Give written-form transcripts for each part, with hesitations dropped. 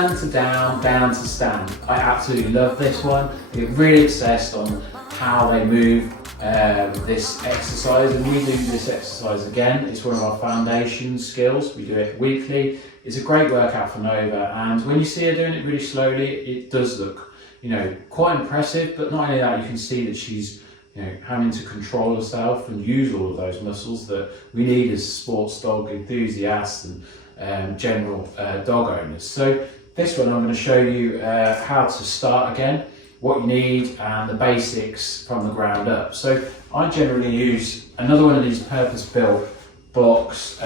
stand to down, down to stand. I absolutely love this one. I get really obsessed on how they move this exercise, and we do this exercise again. It's one of our foundation skills. We do it weekly. It's a great workout for Nova, and when you see her doing it really slowly, it does look, quite impressive. But not only that, you can see that she's, having to control herself and use all of those muscles that we need as sports dog enthusiasts and general dog owners. So this one, I'm going to show you how to start again, what you need, and the basics from the ground up. So I generally use another one of these purpose-built blocks.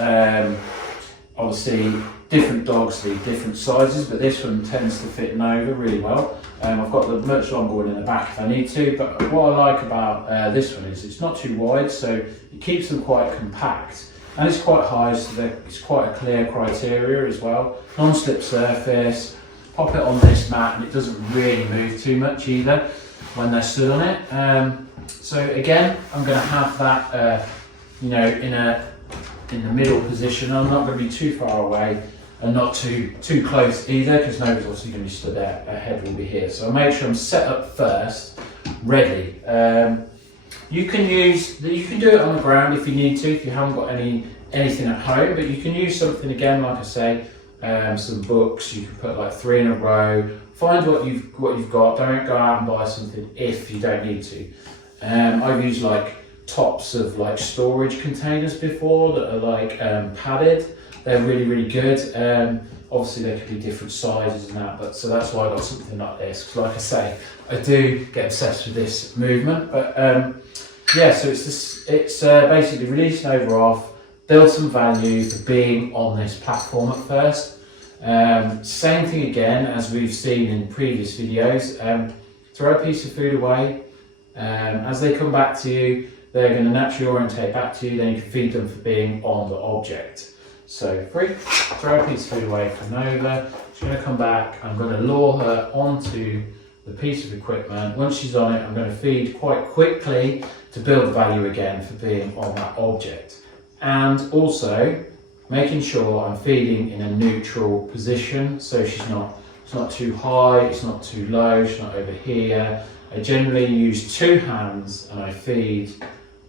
Obviously different dogs need different sizes, but this one tends to fit Nova really well. I've got the much longer one in the back if I need to, but what I like about this one is it's not too wide, so it keeps them quite compact, and it's quite high, so it's quite a clear criteria as well. Non-slip surface, pop it on this mat, and it doesn't really move too much either when they're stood on it. So again, I'm going to have that in the middle position. I'm not going to be too far away and not too close either, because Nova's obviously going to be stood there. Her head will be here, so I'll make sure I'm set up first, ready. You can do it on the ground if you need to, if you haven't got anything at home, but you can use something again, like I say, some books. You can put like 3 in a row. Find what you've got. Don't go out and buy something if you don't need to. I've used like tops of like storage containers before that are like padded. They're really good. Obviously they could be different sizes and that, but so that's why I got something like this, because like I say, I do get obsessed with this movement. But yeah, so it's basically release Nova off, build some value for being on this platform at first. Same thing again as we've seen in previous videos. Throw a piece of food away. As they come back to you, they're going to naturally orientate back to you. Then you can feed them for being on the object. So throw a piece of food away for Nova. She's going to come back. I'm going to lure her onto the piece of equipment. Once she's on it, I'm going to feed quite quickly to build value again for being on that object. And also making sure I'm feeding in a neutral position, so it's not too high, it's not too low, she's not over here. I generally use 2 hands and I feed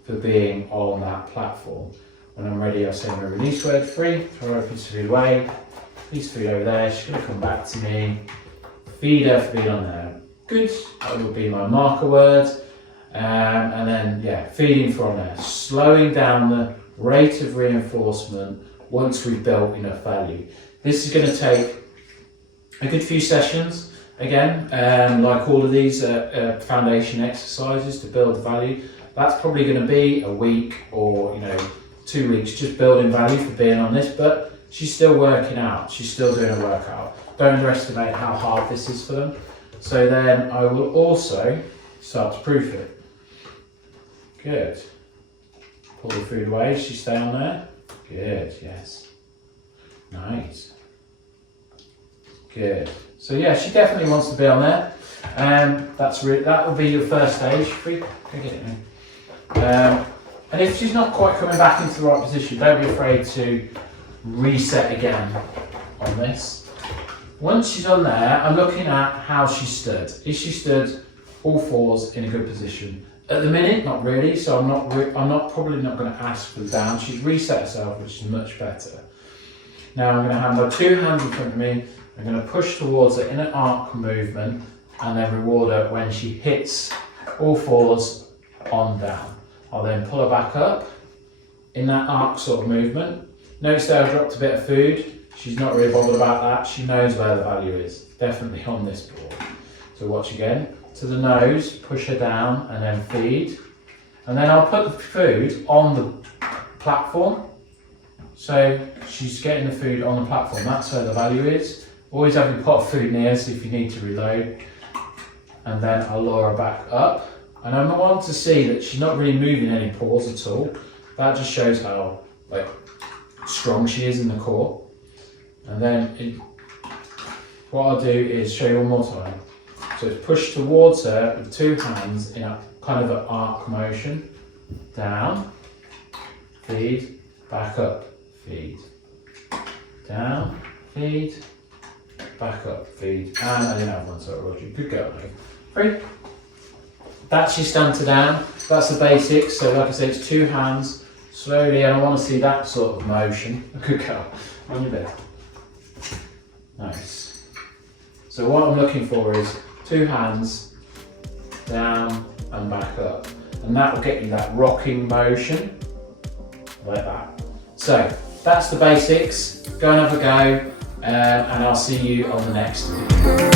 for being on that platform. When I'm ready, I say my release word, free, throw a piece of food away, piece of food over there, she's going to come back to me, feed her for being on there. Good, that will be my marker word. And then, yeah, feeding from there, slowing down the rate of reinforcement once we've built enough value. This is going to take a good few sessions, again, like all of these foundation exercises to build value. That's probably going to be a week or 2 weeks just building value for being on this, but she's still working out, she's still doing a workout. Don't underestimate how hard this is for them. So then I will also start to proof it. Good. Pull the food away, she stay on there? Good, yes. Nice. Good. So yeah, she definitely wants to be on there. That will be your first stage. Go get it, man. And if she's not quite coming back into the right position, don't be afraid to reset again on this. Once she's on there, I'm looking at how she stood. Is she stood all fours in a good position? At the minute, not really, so I'm probably not going to ask for the down. She's reset herself, which is much better. Now I'm going to have my 2 hands in front of me. I'm going to push towards her in an arc movement and then reward her when she hits all fours on down. I'll then pull her back up in that arc sort of movement. Notice there I dropped a bit of food. She's not really bothered about that. She knows where the value is, definitely on this board. So watch again. To the nose, push her down and then feed. And then I'll put the food on the platform. So she's getting the food on the platform, that's where the value is. Always have your pot of food near so if you need to reload. And then I'll lure her back up. And I want to see that she's not really moving any paws at all. That just shows how strong she is in the core. And then what I'll do is show you one more time. So it's push towards her with 2 hands in a kind of an arc motion. Down, feed, back up, feed. Down, feed, back up, feed, and I didn't have one, so Roger, good girl, mate. 3. That's your stunter down. That's the basics. So like I said, it's 2 hands, slowly, and I want to see that sort of motion. Good girl, on your bed. Nice. So what I'm looking for is 2 hands, down and back up. And that will get you that rocking motion, like that. So that's the basics. Go and have a go, and I'll see you on the next video.